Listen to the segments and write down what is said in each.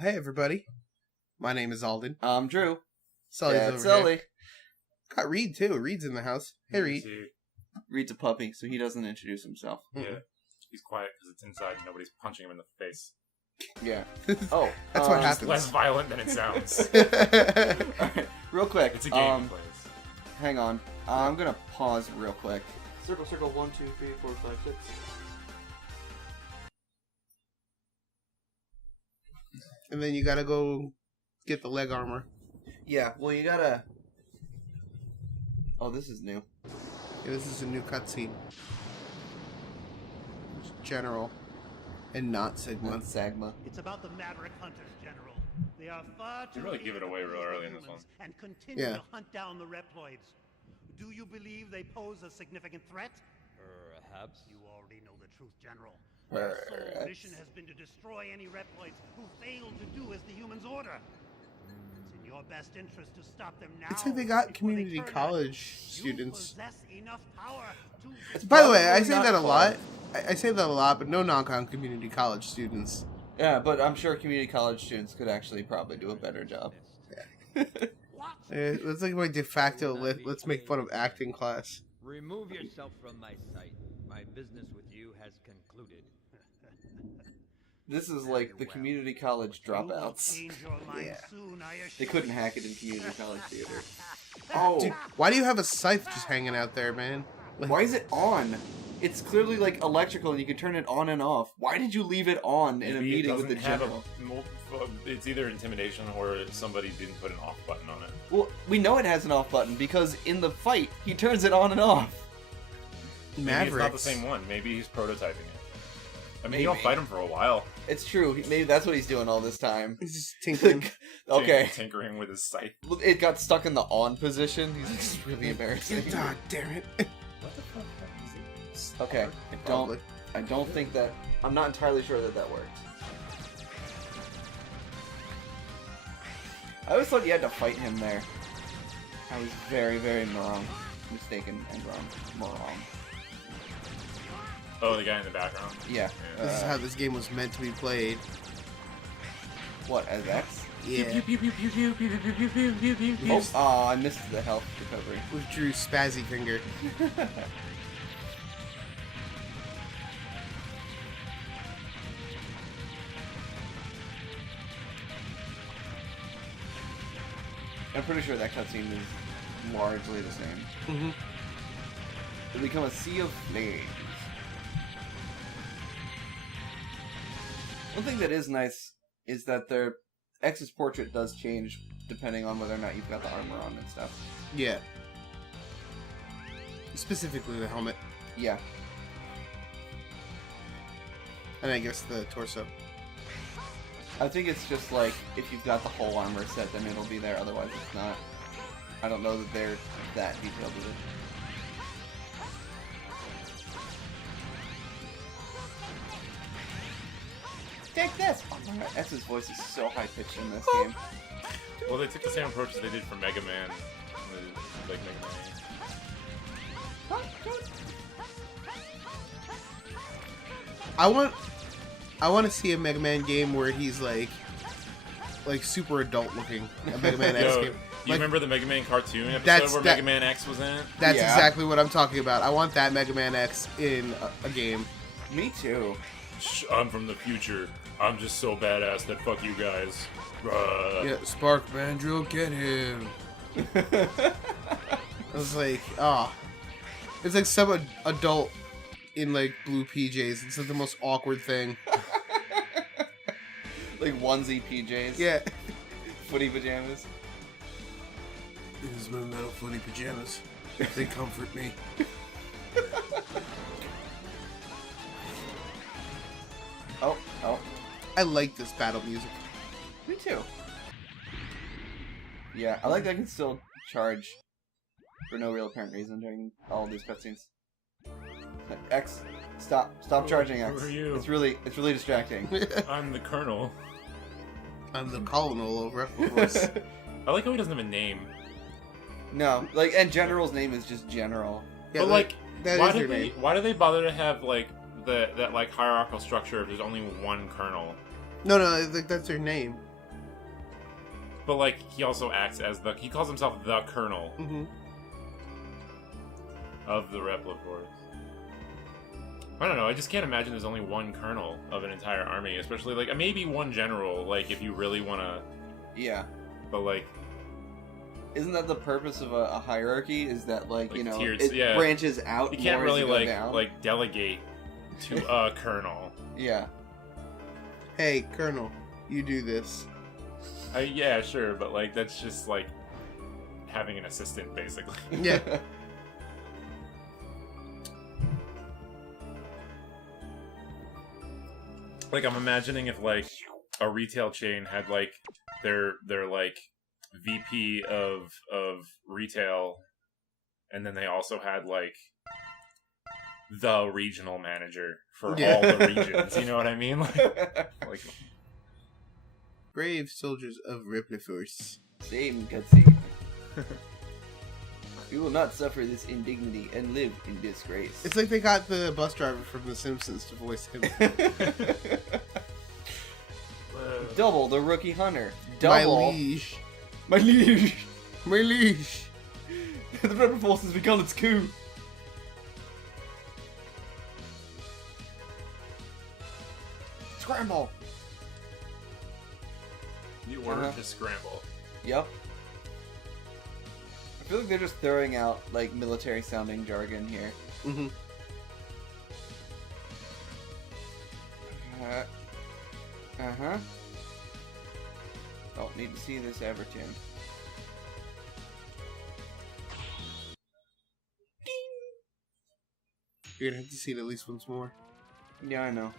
Hey everybody, my name is Alden. I'm Drew. Sully's That's over Sully. here. Got Reed too. Reed's in the house. Hey Reed. Reed's a puppy, so he doesn't introduce himself. Yeah, he's quiet because it's inside and nobody's punching him in the face. Yeah. Oh, That's what It's happens. less violent than it sounds. Alright, real quick. It's a game he plays. Hang on. I'm gonna pause real quick. Circle, circle. 1, 2, 3, 4, 5, 6. And then you gotta go get the leg armor. Yeah. Well, you gotta. Oh, this is new. Yeah, this is a new cutscene. It's General, and not Sigma. Not Sagma. It's about the Maverick Hunters, General. They are far too You really give it away real early in this humans one. and continue Yeah. to hunt down the Reploids. Do you believe they pose a significant threat? Perhaps. You already know the truth, General. Our sole Perhaps. mission has been to destroy any Reploids who fail to do as the humans order. It's in your best interest to stop them now. It's like they got before community turn on college you. students. You possess enough power to By the way, I Probably say not that a fun. lot. I say that a lot, but no knock-on community college students. Yeah, but I'm sure community college students could actually probably do a better job. what? It's like my de facto let's make fun of acting class. Remove yourself from my sight. My business with you has concluded. This is like the community college You will dropouts. change your mind Yeah. soon, I They assure couldn't you. hack it in community college theater. Oh, Dude, why do you have a scythe just hanging out there, man? Like, why is it on? It's clearly like electrical and you can turn it on and off. Why did you leave it on in a Maybe it meeting with the doesn't have general? it's either intimidation or somebody didn't put an off button on it. Well, we know it has an off button because in the fight, he turns it on and off. Maybe Mavericks? it's not the same one. Maybe he's prototyping it. I mean, you don't Maybe. fight him for a while. It's true. Maybe that's what he's doing all this time. He's just tinkering. Okay. Tinkering with his scythe. It got stuck in the on position. He's like, this is really embarrassing. God damn it! What the fuck happens? Okay. Probably. I don't think that... I'm not entirely sure that worked. I always thought you had to fight him there. I was very, very mistaken and wrong. Oh, the guy in the background. Yeah. This is how this game was meant to be played. What, as X? Yeah. Oh, I missed the health recovery. With Drew's spazzy finger. I'm pretty sure that cutscene is largely the same. Mm-hmm. It'll become a sea of flames. One thing that is nice is that their X's portrait does change depending on whether or not you've got the armor on and stuff. Yeah. Specifically the helmet, Yeah. and I guess the torso. I think it's just like, if you've got the whole armor set, then it'll be there, otherwise it's not. I don't know that they're that detailed with it. Take this! X's voice is so high-pitched in this game. Well, they took the same approach as they did for Mega Man. Like Mega Man. I want to see a Mega Man game where he's like super adult looking. A Mega Man X Yo, game. you Like, remember the Mega Man cartoon episode That's- where that- Mega Man X was in it? that's Yeah. exactly what I'm talking about. I want that Mega Man X in a game. Me too. I'm from the future. I'm just so badass that fuck you guys. Yeah, Spark Mandrill, get him. I was like, oh, it's like some adult in like blue PJs. It's like the most awkward thing. Like onesie PJs. Yeah. Footy pajamas. This is my metal footy pajamas. They comfort me. Oh. I like this battle music. Me too. Yeah, I like that I can still charge for no real apparent reason during all of these cutscenes. X, stop charging X. Who are you? It's really distracting. I'm the Colonel. I'm the colonel of course. I like how he doesn't have a name. No, like, and General's name is just General. Yeah, But like, that why is do their they? name. Why do they bother to have like that like hierarchical structure if there's only one colonel? No, like, that's their name. but like he also acts as he calls himself the Colonel Mm-hmm. of the Replicors. I don't know. I just can't imagine there's only one colonel of an entire army, especially like maybe one general. Like if you really want to, Yeah. but like Isn't that the purpose of a hierarchy? Is that like you know tiered, it yeah. branches out? you can't more as really you go like down? delegate to a colonel. Yeah. Hey, Colonel, you do this. Yeah, sure, but like that's just like having an assistant basically. Yeah. Like I'm imagining if like a retail chain had like their like VP of retail, and then they also had like the regional manager for Yeah. all the regions. You know what I mean? Like Brave soldiers of Repliforce. Same cutscene. We will not suffer this indignity and live in disgrace. It's like they got the bus driver from The Simpsons to voice him. Double the rookie hunter. My Double liege. my liege. My liege. The Rebel Force has begun its coup. Scramble. the order Uh-huh. to scramble. Yep. I feel like they're just throwing out like military sounding jargon here. Mm-hmm. Uh-huh. Don't need to see this ever, Tim. You're gonna have to see it at least once more. Yeah, I know.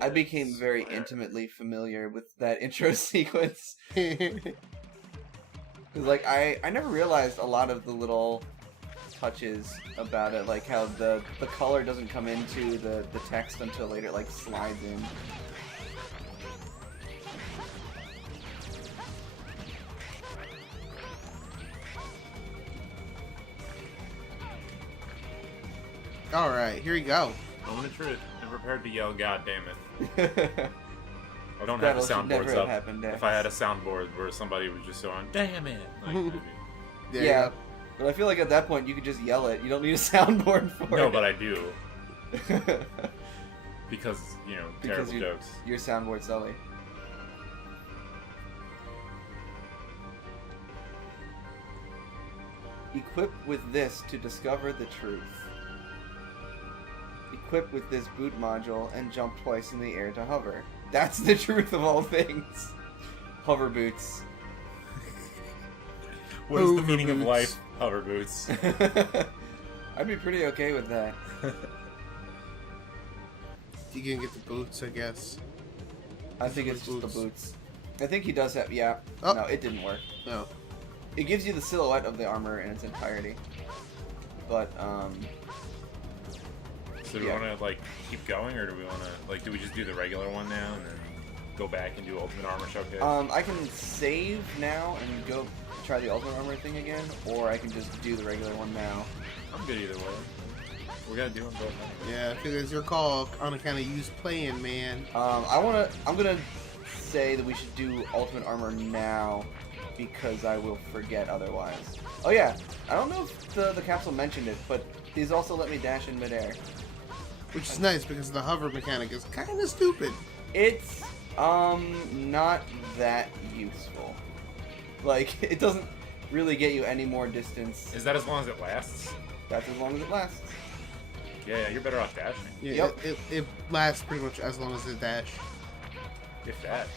I became very intimately familiar with that intro sequence. Cause like I never realized a lot of the little touches about it, like how the color doesn't come into the text until later, it like slides in. Alright, here we go. Moment of truth. I'm prepared to yell, "God damn it!" I don't That'll have the should never soundboards have up. happened, If I had a soundboard where somebody was just going, "Damn it!" Like, maybe. There Yeah, you but I feel like at that point you could just yell it. You don't need a soundboard for No, it. but I do because Because terrible you- jokes. Your soundboard Sully. Equip with this to discover the truth. Equip with this boot module and jump twice in the air to hover. That's the truth of all things. Hover boots. What is the Hover meaning of boots. life? Hover boots. I'd be pretty okay with that. You can get the boots, I guess. I think it's just the boots. I think he does have. Yeah. Oh. No, it didn't work. No. It gives you the silhouette of the armor in its entirety. But, So do we Yeah. want to like keep going, or do we want to do we just do the regular one now and then go back and do Ultimate Armor Showcase? I can save now and go try the Ultimate Armor thing again, or I can just do the regular one now. I'm good either way. We gotta do them both. Yeah, because it's your call on account of you's playing, man. I'm gonna say that we should do Ultimate Armor now, because I will forget otherwise. Oh yeah, I don't know if the capsule mentioned it, but these also let me dash in midair. Which is nice because the hover mechanic is kind of stupid. It's not that useful. Like, it doesn't really get you any more distance. Is that as long as it lasts? That's as long as it lasts. Yeah, you're better off dashing. Yeah, Yep. it lasts pretty much as long as the dash. If that.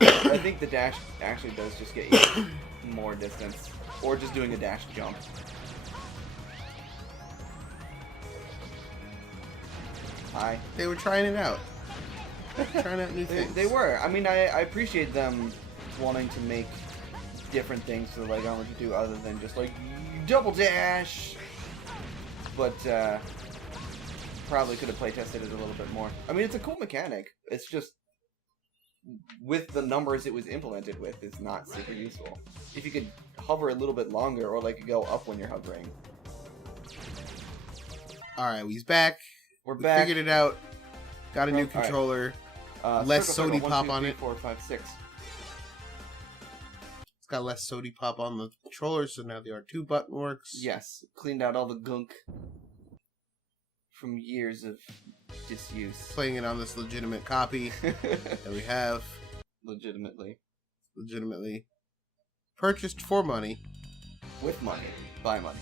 I think the dash actually does just get you more distance. Or just doing a dash jump. Hi. They were trying it out. Trying out new things. They were. I mean, I appreciate them wanting to make different things for the leg armor to do other than just like double dash. But probably could have play tested it a little bit more. I mean, it's a cool mechanic. It's just with the numbers it was implemented with, it's not super useful. If you could hover a little bit longer, or like go up when you're hovering. Alright, he's back. We're We back. figured it out. Got a new All right. controller. Less circle, sody circle. pop 1, 2, on 3, it. 4, 5, 6. It's got less sody pop on the controller, so now the R2 button works. Yes, cleaned out all the gunk from years of disuse. Playing it on this legitimate copy that we have. Legitimately. Legitimately. Purchased for money. With money. By money.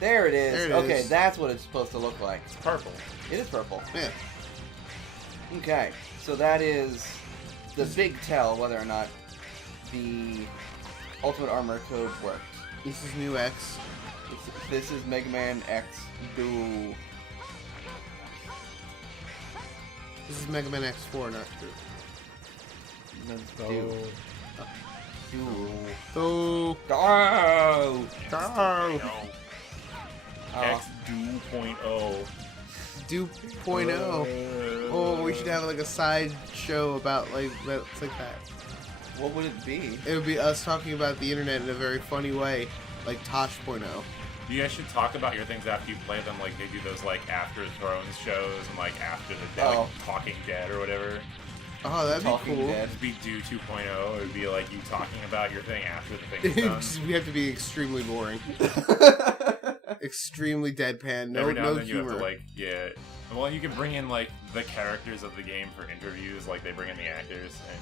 There it is. There it Okay, is. that's what it's supposed to look like. It's purple. It is purple. Yeah. Okay, so that is the big tell whether or not the Ultimate Armor code worked. This is new X. This is Mega Man X Duel. This is Mega Man X4, not 2. Duel. Duel. Oh, Oh! oh. No. Oh. X 2.0. Do .0. Oh, we should have like a side show about like that's like that. What would it be? It would be us talking about the internet in a very funny way, like Tosh.0. You guys should talk about your things after you play them. Like they do those like After Thrones shows and like After the Dead, Oh. like Talking Dead or whatever. Oh, that'd Talking be cool. Dead. It'd be Do 2.0. It would be like you talking about your thing after the thing is done. We have to be extremely boring, extremely deadpan. No, Every now no and then you have humor. to like, yeah. Well, you can bring in like the characters of the game for interviews, like they bring in the actors and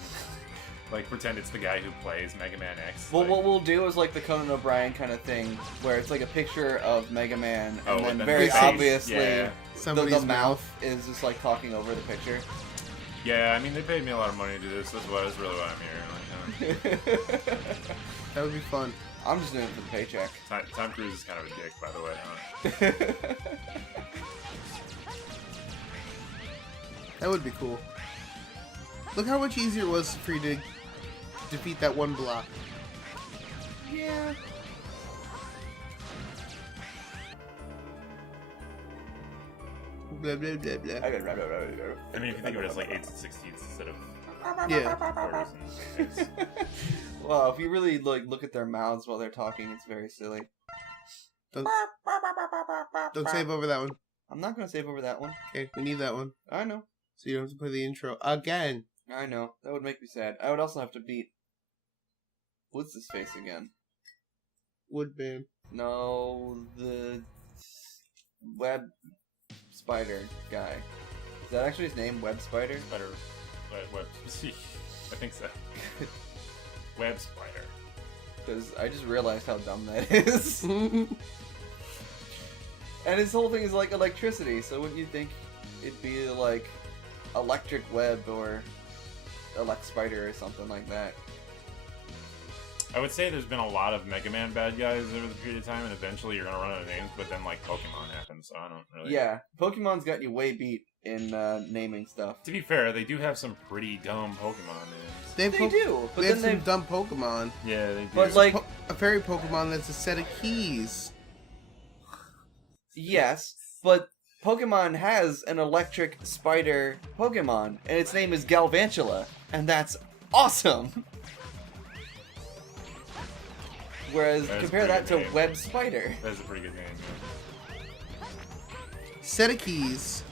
like pretend it's the guy who plays Mega Man X. Well, like, what we'll do is like the Conan O'Brien kind of thing, where it's like a picture of Mega Man, Oh, and then and then very the face, obviously yeah. Somebody's the mouth is just like talking over the picture. Yeah, I mean they paid me a lot of money to do this. That's really why I'm here. Like, That would be fun. I'm just doing it for the paycheck. Tom Cruise is kind of a dick, by the way. Huh? That would be cool. Look how much easier it was for you to defeat that one block. Yeah. Blah blah blah blah. I mean, if you think of it as like 8s and 16s instead of Yeah. quarters and things. Well, if you really look at their mouths while they're talking, it's very silly. Don't save over that one. I'm not gonna save over that one. Okay, we need that one. I know. So you don't have to play the intro again. I know. That would make me sad. I would also have to beat. What's his face again? Woodman. No, the web spider guy. Is that actually his name? Web spider? Spider, web. I think so. Web spider. Because I just realized how dumb that is. And his whole thing is like electricity, so wouldn't you think it'd be like electric web or elect spider or something like that? I would say there's been a lot of Mega Man bad guys over the period of time, and eventually you're gonna run out of names. But then like Pokemon happens, so I don't really. Yeah, Pokemon's got you way beat in naming stuff. To be fair, they do have some pretty dumb Pokemon names. They, They do, but They then have some they've... dumb Pokemon. Yeah, they do. But like, A fairy Pokemon that's a set of keys. yes, but Pokemon has an electric spider Pokemon, and its name is Galvantula, and that's awesome! Whereas, That is a compare pretty that good to name. Web Spider. That's a pretty good name. Yeah. Set of keys.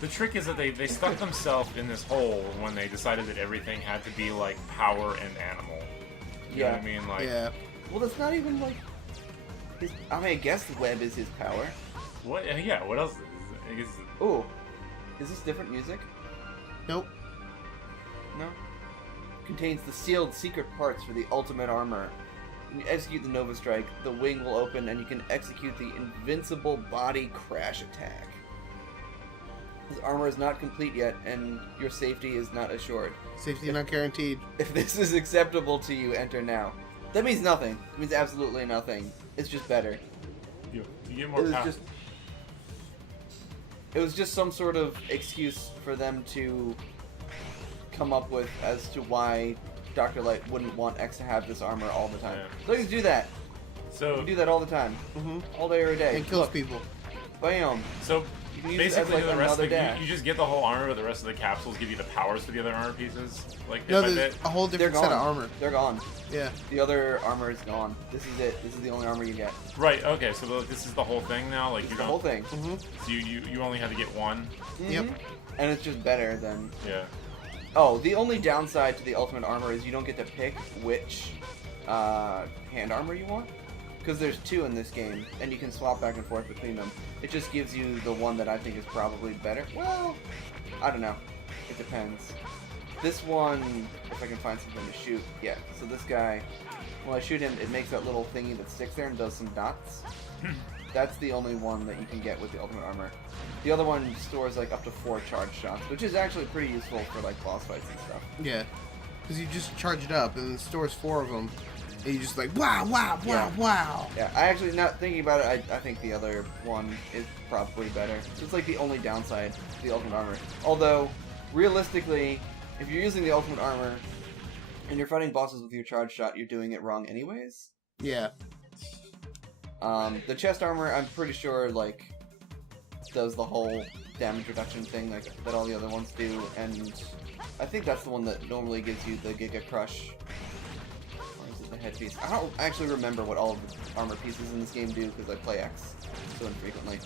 The trick is that they stuck themselves in this hole when they decided that everything had to be like power and animal. You know what I mean? Like, Yeah. Well, that's not even like... I mean, I guess the web is his power. what? Yeah, what else? I guess Ooh. Is this different music? Nope. No. Contains the sealed secret parts for the ultimate armor. When you execute the Nova Strike, the wing will open and you can execute the invincible body crash attack. This armor is not complete yet, and your safety is not assured. Safety not guaranteed. If this is acceptable to you, enter now. That means nothing. It means absolutely nothing. It's just better. you get more power. It was just some sort of excuse for them to come up with as to why Dr. Light wouldn't want X to have this armor all the time. Yeah. So you can do that. You So can do that all the time. Mm-hmm. All day, every day. And kills Look, people. bam. So You can use it as Basically, like the rest another of the, dash. you just get the whole armor, but the rest of the capsules give you the powers for the other armor pieces. Like, No, bit by there's bit. a whole They're different gone. set of armor. They're gone. Yeah. The other armor is gone. This is it. This is the only armor you get. Right. Okay. So this is the whole thing now. Like It's you the don't. whole thing. Mm-hmm. So you only had to get one. Yep. Mhm. And it's just better than. Yeah. Oh, the only downside to the ultimate armor is you don't get to pick which hand armor you want. Because there's 2 in this game, and you can swap back and forth between them. It just gives you the one that I think is probably better. Well, I don't know. It depends. This one, if I can find something to shoot, yeah. So this guy, when I shoot him, it makes that little thingy that sticks there and does some dots. That's the only one that you can get with the ultimate armor. The other one stores like up to 4 charge shots, which is actually pretty useful for like boss fights and stuff. Yeah. Because you just charge it up, and it stores 4 of them. And you just like, wow, wow, wow, Yeah. wow. Yeah, I actually, not thinking about it, I think the other one is probably better. It's like the only downside to the ultimate armor. Although, realistically, if you're using the ultimate armor and you're fighting bosses with your charge shot, you're doing it wrong anyways. Yeah. The chest armor, I'm pretty sure, like, does the whole damage reduction thing like that all the other ones do, and I think that's the one that normally gives you the Giga Crush. Or is it the headpiece? I don't actually remember what all of the armor pieces in this game do because I play X so infrequently.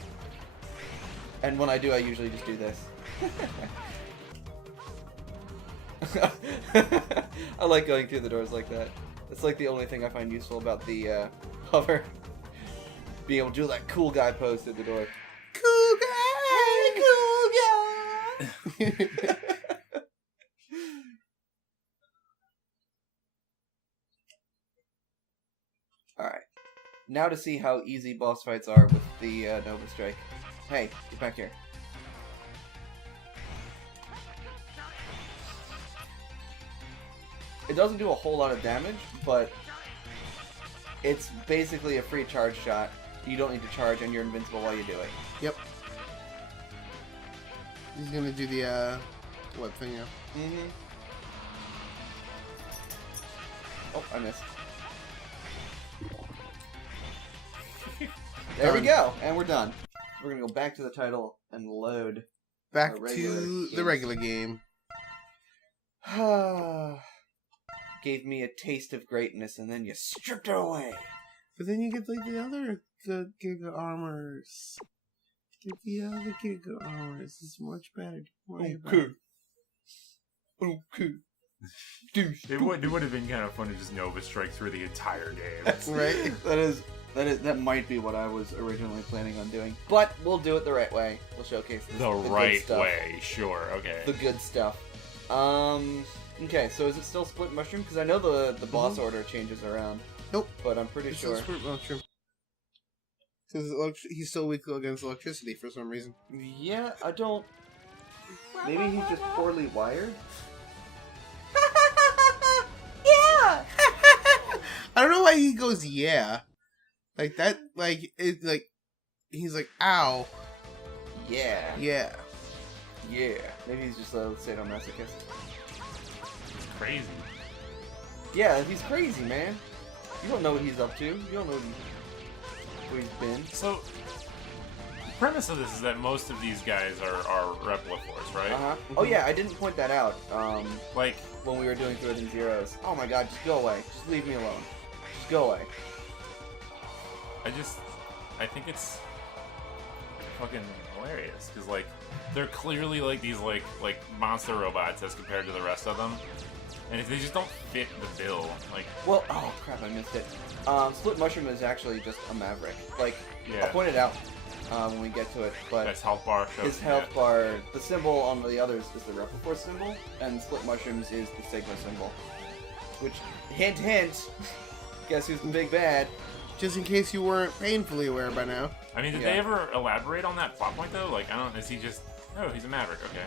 And when I do, I usually just do this. I like going through the doors like that. It's like the only thing I find useful about the hover. Being able to do that cool guy pose through the door. Cool guy! Alright. Now to see how easy boss fights are with the Nova Strike. Hey, get back here. It doesn't do a whole lot of damage, but it's basically a free charge shot. You don't need to charge and you're invincible while you do it. Yep. He's gonna do the, what thing now? Mm-hmm. Oh, I missed. There we Done. go, and we're done. We're gonna go back to the title and load. Back Our regular to the game. regular game. Gave me a taste of greatness, and then you stripped it away. But then you get like the other good Giga Armors. Get the other Giga Armors. It's much better. Don't worry about it. Okay. It would have been kind of fun to just Nova Strike through the entire game. Right? That might be what I was originally planning on doing. But we'll do it the right way. We'll showcase The good right stuff. way, sure, okay. The good stuff. Okay, so is it still Split Mushroom? Because I know the boss order changes around. Nope. But I'm pretty It's sure. a Split Mushroom. Because he's still weak against electricity for some reason. Yeah, I don't. Maybe he's just poorly wired? Yeah! I don't know why he goes, yeah. Like that, like, it, like, he's like, ow. Yeah. Yeah. Yeah. Maybe he's just a sadomasochist. It's crazy. Yeah, he's crazy, man. You don't know what he's up to. You don't know where he's been. So, the premise of this is that most of these guys are Replifors, right? Uh-huh. Oh yeah, I didn't point that out. Like, When we were doing Zeros and Zeros. Oh my god, just go away. Just leave me alone. Just go away. I think it's fucking hilarious, because, like, they're clearly, like, these, like monster robots as compared to the rest of them. And if they just don't fit the bill, like, Well, oh crap, I missed it. Split Mushroom is actually just a Maverick. Like, yeah, I'll point it out when we get to it, but that's health bar shows. his health bar, the symbol on the others is the Repliforce symbol, and Split Mushrooms is the Sigma symbol. Which, hint hint, guess who's the big bad? Just in case you weren't painfully aware by now. I mean, did Yeah. they ever elaborate on that plot point, though? Like, I don't, is he just, oh, he's a Maverick, okay.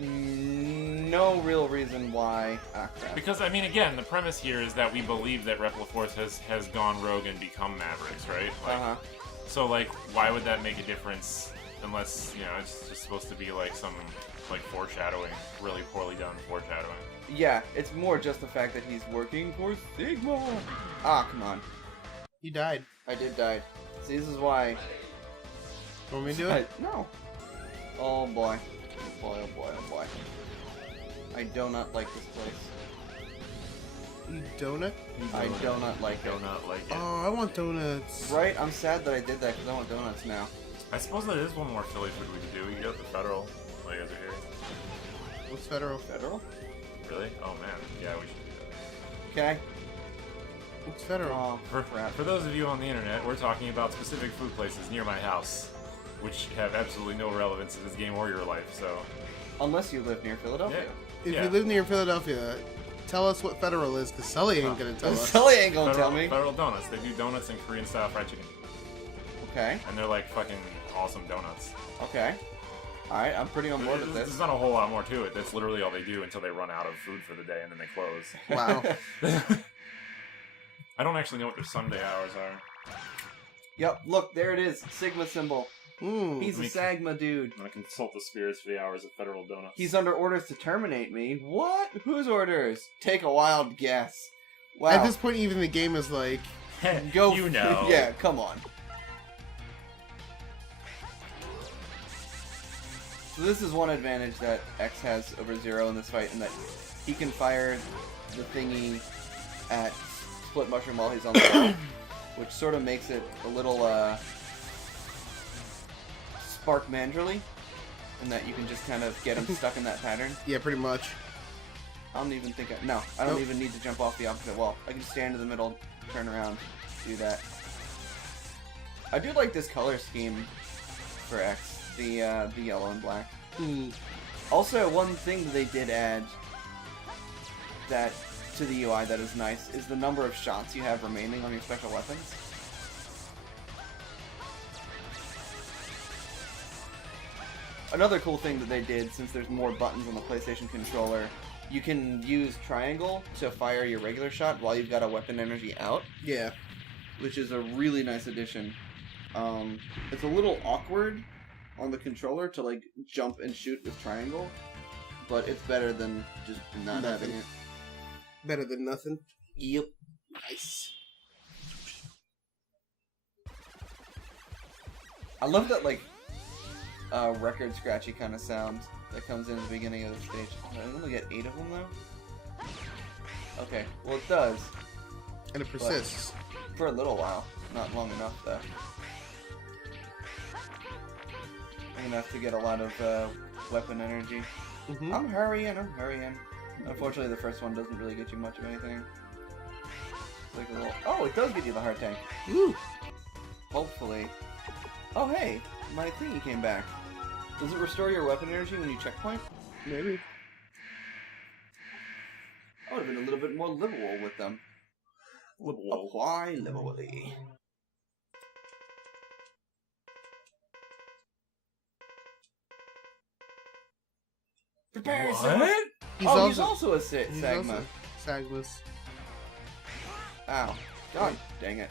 No real reason why. Ah, crap. Because, I mean, again, the premise here is that we believe that Repliforce has gone rogue and become Mavericks, right? Like, Uh-huh. so, like, why would that make a difference unless, you know, it's just supposed to be, like, some, like, foreshadowing, really poorly done foreshadowing. Yeah, it's more just the fact that he's working for Sigma. Ah, come on. You died. I did die. See, this is why. Want me to do it? No. Oh boy. Oh boy, oh boy, oh boy. I do not like this place. You donut? I do not like I do it. not like it. Oh, I want donuts. Right? I'm sad that I did that because I want donuts now. I suppose there is one more Philly food we could do. We could go to the Federal. While you guys are here. What's federal? Federal? Really? Oh man. Yeah, we should do Okay. What's federal? Oh, that. For those of you on the internet, we're talking about specific food places near my house, which have absolutely no relevance to this game or your life. So, Unless you live near Philadelphia. If yeah. you live near Philadelphia, tell us what federal is, because Sully ain't gonna tell us. Sully ain't gonna tell me. Federal donuts. They do donuts and Korean style fried chicken, Okay. and they're like fucking awesome donuts. Okay. Alright, I'm pretty on board with There's this. not a whole lot more to it. That's literally all they do until they run out of food for the day and then they close. Wow. I don't actually know what their Sunday hours are. Yep, look, there it is. Sigma symbol. Mm. He's a Sagma dude. I'm gonna consult the spirits for the hours of Federal Donuts. He's under orders to terminate me. What? Whose orders? Take a wild guess. Wow. At this point, even the game is like, Go you know. Yeah, come on. So this is one advantage that X has over Zero in this fight, in that he can fire the thingy at Split Mushroom while he's on the ground, which sort of makes it a little Spark Mandrily, in that you can just kind of get him stuck in that pattern. yeah, pretty much. I don't even think I... No, I don't Nope. even need to jump off the opposite wall. I can stand in the middle, turn around, do that. I do like this color scheme for X, the yellow and black. Mm. Also, one thing that they did add that to the UI that is nice is the number of shots you have remaining on your special weapons. Another cool thing that they did, since there's more buttons on the PlayStation controller, you can use triangle to fire your regular shot while you've got a weapon energy out, Yeah. which is a really nice addition. It's a little awkward on the controller to like jump and shoot with triangle, but it's better than just not having it. Better than nothing. Yep. Nice. I love that like record scratchy kind of sound that comes in at the beginning of the stage. I only get 8 of them though. Okay, well it does And it persists. for a little while, not long enough though. Enough to get a lot of weapon energy. Mm-hmm. I'm hurrying. Unfortunately, the first one doesn't really get you much of anything. It's like a little... Oh, it does get you the heart tank. Woo! Hopefully. Oh, hey! My thingy came back. Does it restore your weapon energy when you checkpoint? Maybe. I would have been a little bit more liberal with them. Liberal. Apply liberally. Prepare yourself. What? He's He's also a he's Sagma. also Sagmas. Ow. God dang it.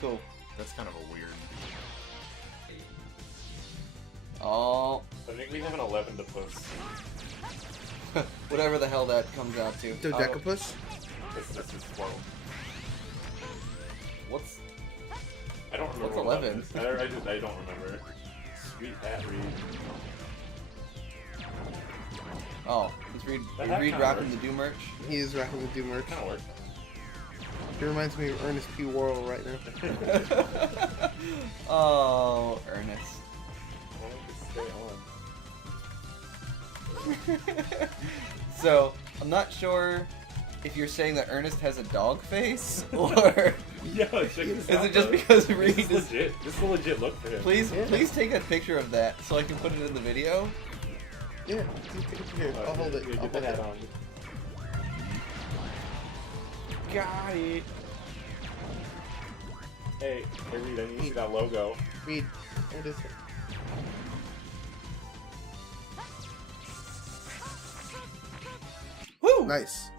Cool. That's kind of a weird. Oh, I think we have an 11 to push. whatever the hell that comes out to. Dodecapus? It's just it's 12. What's... I don't remember. What's what 11? is. I don't remember. Sweet Pat Reed. Oh, is Reed That Reed kinda rocking works. the Do merch? He is rocking the Do merch. Kind of works. He reminds me of Ernest P. Worrell right now. Oh, Ernest. So, I'm not sure if you're saying that Ernest has a dog face, or Yo, check this is out, it just bro. because Reed This is... is legit. This is a legit look for him. Please take a picture of that so I can put it in the video. Yeah, just take it here. I'll hold it. Here, I'll get the hold hat it. on. Got it. Hey, Reed, I need to see that logo. Reed, what is it? Woo! Nice.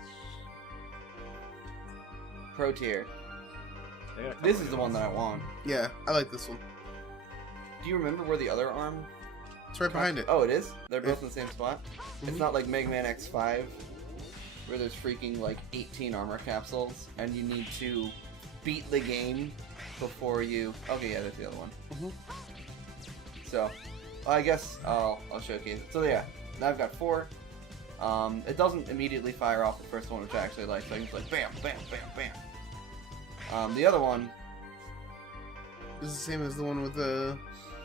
Pro tier. They got a This couple is the of one those. that I want. Yeah, I like this one. Do you remember where the other arm... It's right behind it. Oh, it is? They're both in the same spot? It's Mhm. not like Mega Man X5, where there's freaking like 18 armor capsules, and you need to beat the game before you... Okay, yeah, that's the other one. Mhm. So, I guess I'll showcase it. So yeah, now I've got 4. It doesn't immediately fire off the first one, which I actually like. So I can just like bam, bam, bam, bam. The other one, This is the same as the one with the...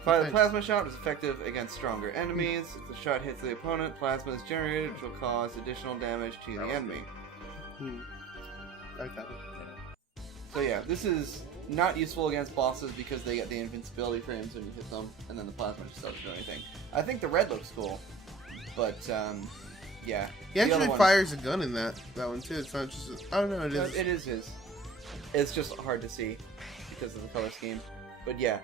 fire the thing. plasma shot is effective against stronger enemies. If the shot hits the opponent, plasma is generated, which will cause additional damage to the enemy. I got it. So yeah, this is not useful against bosses because they get the invincibility frames when you hit them, and then the plasma just doesn't do anything. I think the red looks cool, but yeah. He The other actually one- fires a gun in that one too. It's not just... I don't know, it is... It is his. It's just hard to see because of the color scheme. But yeah.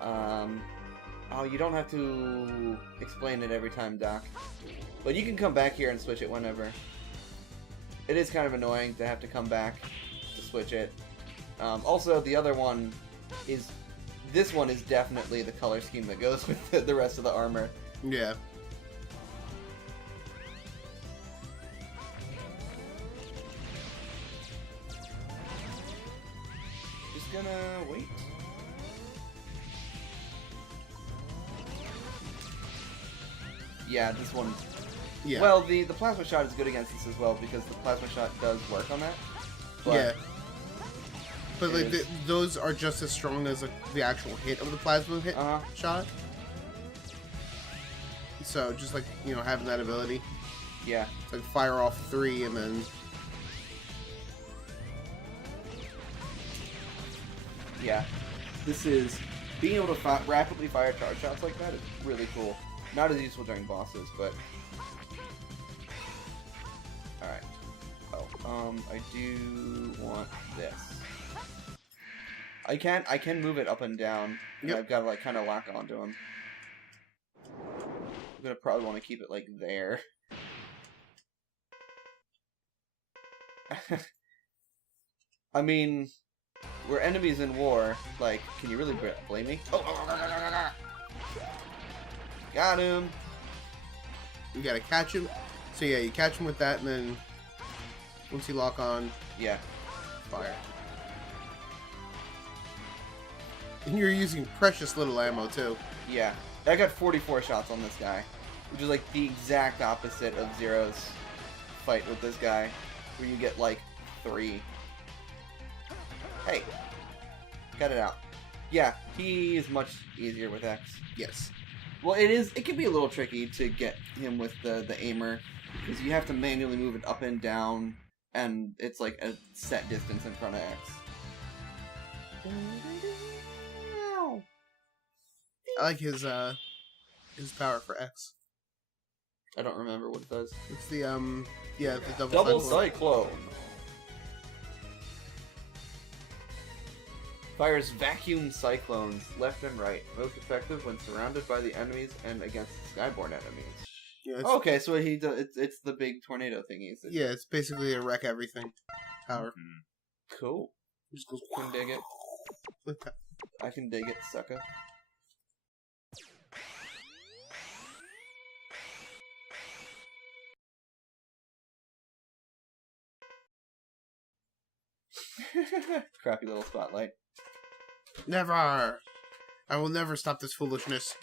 Oh, you don't have to explain it every time, Doc. But you can come back here and switch it whenever. It is kind of annoying to have to come back to switch it. Also, the other one is... This one is definitely the color scheme that goes with the rest of the armor. Yeah. Just gonna wait. Yeah, this one. Yeah. Well, the plasma shot is good against this as well because the plasma shot does work on that. But yeah. But it like is- those are just as strong as the actual hit of the plasma hit shot. So just like, you know, having that ability, yeah. it's like fire off 3 and then Yeah. This is... Being able to rapidly fire charge shots like that is really cool. Not as useful during bosses, but... Alright. Oh, I do want this. I can move it up and down. And Yep. I've got to, like, kind of lock onto him. I'm gonna probably want to keep it, like, there. I mean... We're enemies in war. Like, can you really blame me? Oh, got him. you gotta catch him. So yeah, you catch him with that and then once you lock on, Yeah. fire. And you're using precious little ammo too. Yeah. I got 44 shots on this guy. Which is like the exact opposite of Zero's fight with this guy. Where you get like 3. Hey. Cut it out. Yeah, he is much easier with X. Yes. Well, it can be a little tricky to get him with the aimer. Because you have to manually move it up and down. And it's like a set distance in front of X. I like his power for X. I don't remember what it does. It's the yeah, the Double cyclone. Cyclone. Fires vacuum cyclones left and right. Most effective when surrounded by the enemies and against Skyborn enemies. Yeah, it's, Okay, so he does. It's the big tornado thingies. yeah, it's basically a wreck everything power. Cool. Just goes Can dig it. like that. I can dig it, sucker. Crappy little spotlight. Never. I will never stop this foolishness.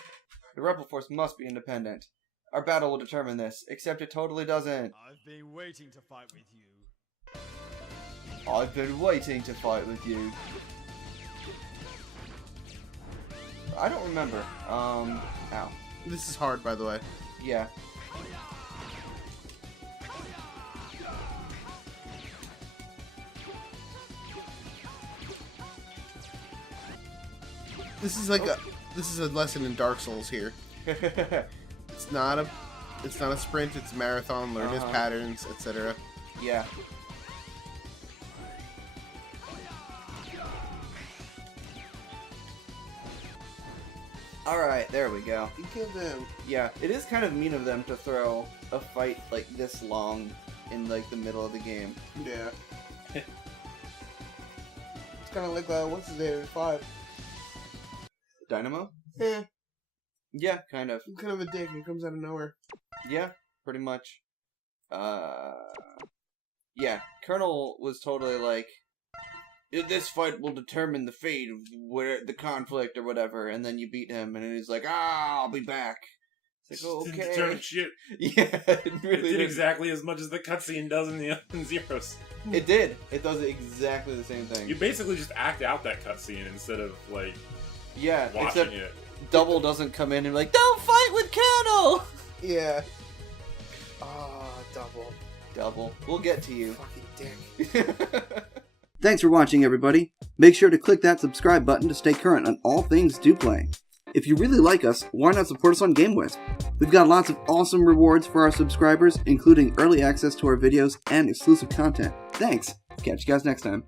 The Rebel Force must be independent. Our battle will determine this, except it totally doesn't. I've been waiting to fight with you. I've been waiting to fight with you. I don't remember. Ow. This is hard, by the way. Yeah. This is like this is a lesson in Dark Souls here. It's not a sprint. It's a marathon. Learn his patterns, etc. Yeah. Alright, there we go. You killed him. Yeah, it is kind of mean of them to throw a fight like this long in like the middle of the game. Yeah. It's kind of like what's his name? 5. Dynamo? Yeah. Yeah, kind of. He's kind of a dick. He comes out of nowhere. Yeah, pretty much. Yeah, Colonel was totally like, this fight will determine the fate of where the conflict or whatever, and then you beat him, and then he's like, I'll be back. It's like, Didn't okay. determine shit. Yeah, it really It did did. exactly as much as the cutscene does in the in Zeros. It did. It does exactly the same thing. You basically just act out that cutscene instead of like Yeah, watching except it. Double doesn't come in and be like, don't fight with Colonel! Yeah. Ah, Double. Double. We'll get to you. Fucking dick. Thanks for watching, everybody. Make sure to click that subscribe button to stay current on all things Duplay. If you really like us, why not support us on GameWisp? We've got lots of awesome rewards for our subscribers, including early access to our videos and exclusive content. Thanks! Catch you guys next time.